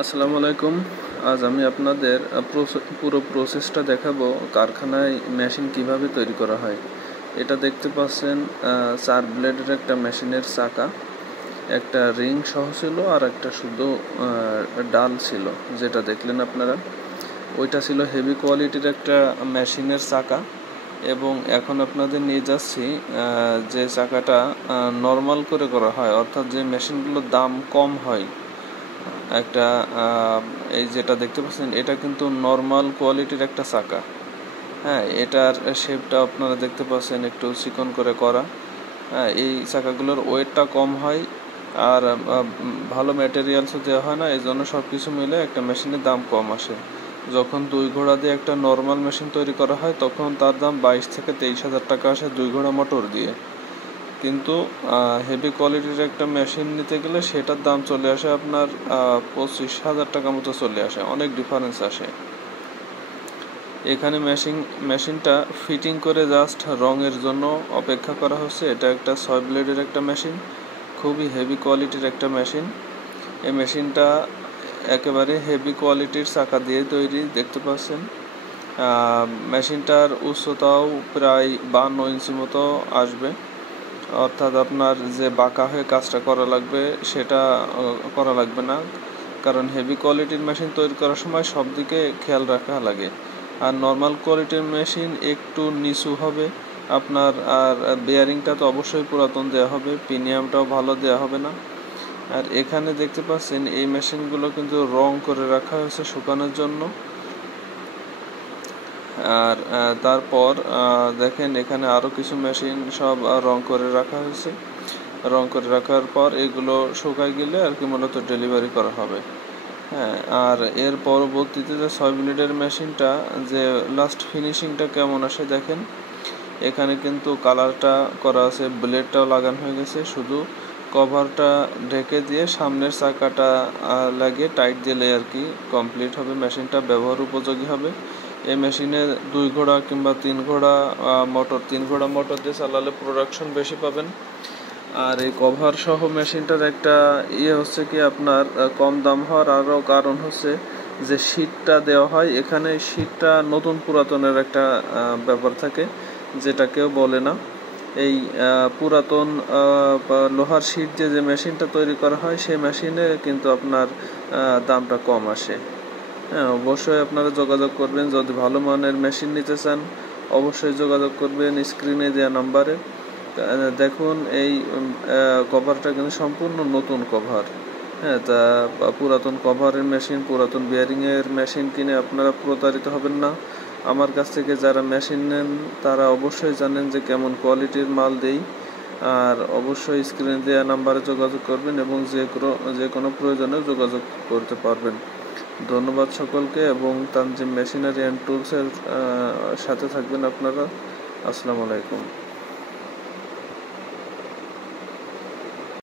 আসসালামু আলাইকুম। আজ আমি আপনাদের পুরো প্রসেসটা দেখাবো কারখানায় মেশিন কিভাবে তৈরি করা হয়। এটা দেখতে পাচ্ছেন 4 ব্লেডের একটা মেশিনের চাকা, একটা রিং সহ ছিল আর একটা শুধু ডাল ছিল, যেটা দেখলেন আপনারা। ওইটা ছিল হেভি কোয়ালিটির একটা মেশিনের চাকা। এবং এখন আপনাদের নিয়ে যাচ্ছি যে চাকাটা নর্মাল করে করা হয়, অর্থাৎ যে মেশিনগুলোর দাম কম হয়। একটা এই যেটা দেখতে পাচ্ছেন এটা কিন্তু নর্মাল কোয়ালিটির একটা চাকা। হ্যাঁ, এটার শেপটা আপনারা দেখতে পাচ্ছেন একটু চিকন করে করা। হ্যাঁ, এই চাকাগুলোর ওয়েটটা কম হয় আর ভালো ম্যাটেরিয়ালসও দেওয়া হয় না, এই জন্য সব কিছু মিলে একটা মেশিনের দাম কম আসে। যখন 2 ঘোড়া দিয়ে একটা নর্মাল মেশিন তৈরি করা হয় তখন তার দাম 22 থেকে 23,000 টাকা আসে 2 ঘোড়া মোটর দিয়ে। কিন্তু হেভি কোয়ালিটির একটা মেশিন নিতে গেলে সেটার দাম চলে আসে আপনার 25,000 টাকা মতো চলে আসে, অনেক ডিফারেন্স আসে। এখানে মেশিনটা ফিটিং করে জাস্ট রঙের জন্য অপেক্ষা করা হচ্ছে। এটা একটা 6 ব্লেডের একটা মেশিন, খুবই হেভি কোয়ালিটির একটা মেশিন। এই মেশিনটা একেবারে হেভি কোয়ালিটির চাকা দিয়ে তৈরি, দেখতে পাচ্ছেন। মেশিনটার উচ্চতাও প্রায় 52 ইঞ্চি মতো আসবে, অর্থাৎ আপনার যে বাঁকা হয়ে কাজটা করা লাগবে সেটা করা লাগবে না, কারণ হেভি কোয়ালিটির মেশিন তৈরি করার সময় সব দিকে খেয়াল রাখা লাগে। আর নর্মাল কোয়ালিটির মেশিন একটু নিচু হবে আপনার, আর বেয়ারিংটা তো অবশ্যই পুরাতন দেওয়া হবে, প্রিমিয়ামটাও ভালো দেওয়া হবে না। আর এখানে দেখতে পাচ্ছেন এই মেশিনগুলো কিন্তু রং করে রাখা হয়েছে শুকানোর জন্য। আর তারপর দেখেন এখানে আরও কিছু মেশিন সব রং করে রাখা হয়েছে। রং করে রাখার পর এগুলো শুকায় গেলে আর কি মূলত ডেলিভারি করা হবে। হ্যাঁ, আর এর পরবর্তীতে যে 6 মিনিটের মেশিনটা যে লাস্ট ফিনিশিংটা কেমন আসে দেখেন। এখানে কিন্তু কালারটা করা আছে, ব্লেডটাও লাগানো হয়ে গেছে, শুধু কভারটা ঢেকে দিয়ে সামনের চাকাটা লাগিয়ে টাইট দিলে আর কি কমপ্লিট হবে, মেশিনটা ব্যবহার উপযোগী হবে। এই মেশিনে 2 ঘোড়া কিংবা 3 ঘোড়া মোটর, 3 ঘোড়া মোটর দিয়ে চালালে প্রোডাকশন বেশি পাবেন। আর এই কভার সহ মেশিনটার একটা হচ্ছে কি আপনার কম দাম হওয়ার আরও কারণ হচ্ছে যে শীটটা দেওয়া হয়। এখানে শীটটা নতুন পুরাতনের একটা ব্যাপার থাকে, যেটা কেউ বলে না। এই পুরাতন লোহার শীট যে মেশিনটা তৈরি করা হয় সেই মেশিনে কিন্তু আপনার দামটা কম আসে। হ্যাঁ, অবশ্যই আপনারা যোগাযোগ করবেন যদি ভালো মানের মেশিন নিতে চান। অবশ্যই যোগাযোগ করবেন স্ক্রিনে দেওয়া নাম্বারে। দেখুন এই কভারটা কিন্তু সম্পূর্ণ নতুন কভার। হ্যাঁ, তা পুরাতন কভারের মেশিন, পুরাতন বিয়ারিংয়ের মেশিন কিনে আপনারা প্রতারিত হবেন না। আমার কাছ থেকে যারা মেশিন নেন তারা অবশ্যই জানেন যে কেমন কোয়ালিটির মাল দেই। আর অবশ্যই স্ক্রিনে দেওয়া নাম্বারে যোগাযোগ করবেন এবং যে কোনো প্রয়োজনে যোগাযোগ করতে পারবেন। ধন্যবাদ সকলকে, এবং তানজিম মেশিনারি অ্যান্ড টুলসের সাথে থাকবেন আপনারা। আসসালামু আলাইকুম।